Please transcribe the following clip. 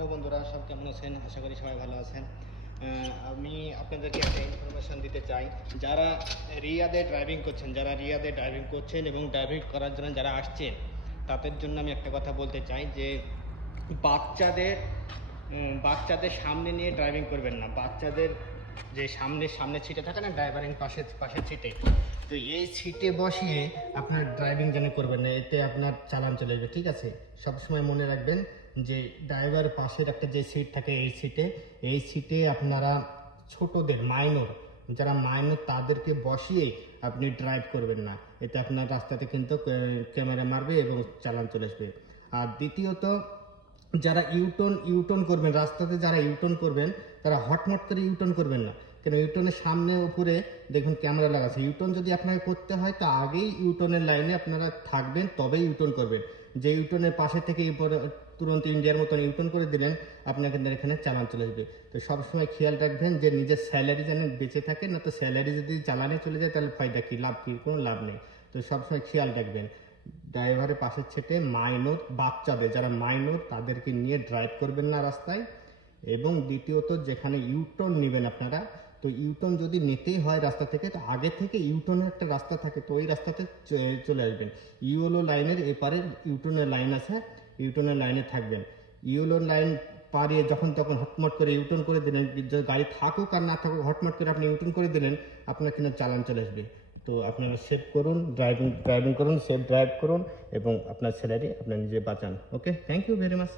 Hello বন্ধুরা, সব কেমন আছেন? আশা করি সবাই ভালো আছেন। আমি আপনাদেরকে একটা ইনফরমেশান দিতে চাই। যারা রিয়াদে ড্রাইভিং করছেন এবং ড্রাইভিং করার জন্য যারা আসছেন, তাদের জন্য আমি একটা কথা বলতে চাই যে বাচ্চাদের সামনে নিয়ে ড্রাইভিং করবেন না। বাচ্চাদের যে সামনে সিটে থাকে না, ড্রাইভারের পাশের সিটে, তো এই সিটে বসিয়ে আপনার ড্রাইভিং যেন করবেন না, এতে আপনার চালান চলে যাবে। ঠিক আছে, সবসময় মনে রাখবেন যে ড্রাইভার পাশের একটা যে সিট থাকে, এই সিটে আপনারা ছোটদের যারা মাইনর তাদেরকে বসিয়ে আপনি ড্রাইভ করবেন না। এতে আপনার রাস্তাতে কিন্তু ক্যামেরা মারবে এবং চালান চলে আসবে। আর দ্বিতীয়ত, যারা ইউটার্ন করবেন, রাস্তাতে যারা ইউটার্ন করবেন, তারা হটমট করে ইউটার্ন করবেন না। কেন, ইউটার্নের সামনে উপরে দেখুন ক্যামেরা লাগা আছে। ইউটার্ন যদি আপনাকে করতে হয়, তো আগেই ইউটার্নের লাইনে আপনারা থাকবেন, তবেই ইউটার্ন করবেন। যে ইউটার্নের পাশে থেকে তুরন্ত ইন্ডিয়ার মতন ইউটার্ন করে দিলেন, আপনাকে এখানে চালান চলে আসবে। তো সবসময় খেয়াল রাখবেন যে নিজের স্যালারি যেন বেঁচে থাকে, না তো স্যালারি যদি চালানে চলে যায় তাহলে ফায়দা কি, লাভ কি? কোনো লাভ নেই। তো সবসময় খেয়াল রাখবেন ড্রাইভারের পাশের ছেটে যারা মাইনর তাদেরকে নিয়ে ড্রাইভ করবেন না রাস্তায়। এবং দ্বিতীয়ত, যেখানে ইউটার্ন নেবেন আপনারা, তো ইউটার্ন যদি নিতেই হয় রাস্তা থেকে, তো আগে থেকে ইউটার্নের একটা রাস্তা থাকে, তো ওই রাস্তাতে চলে আসবেন। ইউএলও লাইনের এপারে ইউটার্নের লাইন আছে, ইউটার্নের লাইনে থাকবেন। ইউএলও লাইন পারিয়ে যখন তখন হটমট করে ইউটার্ন করে দিলেন, গাড়ি থাকুক আর না থাকুক, হটমট করে আপনি ইউটার্ন করে দিলেন, আপনার কিন্তু চালান চলে আসবে। তো আপনারা সেভ করুন, ড্রাইভিং করুন, সেফ ড্রাইভ করুন এবং আপনার স্যালারি আপনার নিজে বাঁচান। ওকে, থ্যাংক ইউ ভেরি মাচ।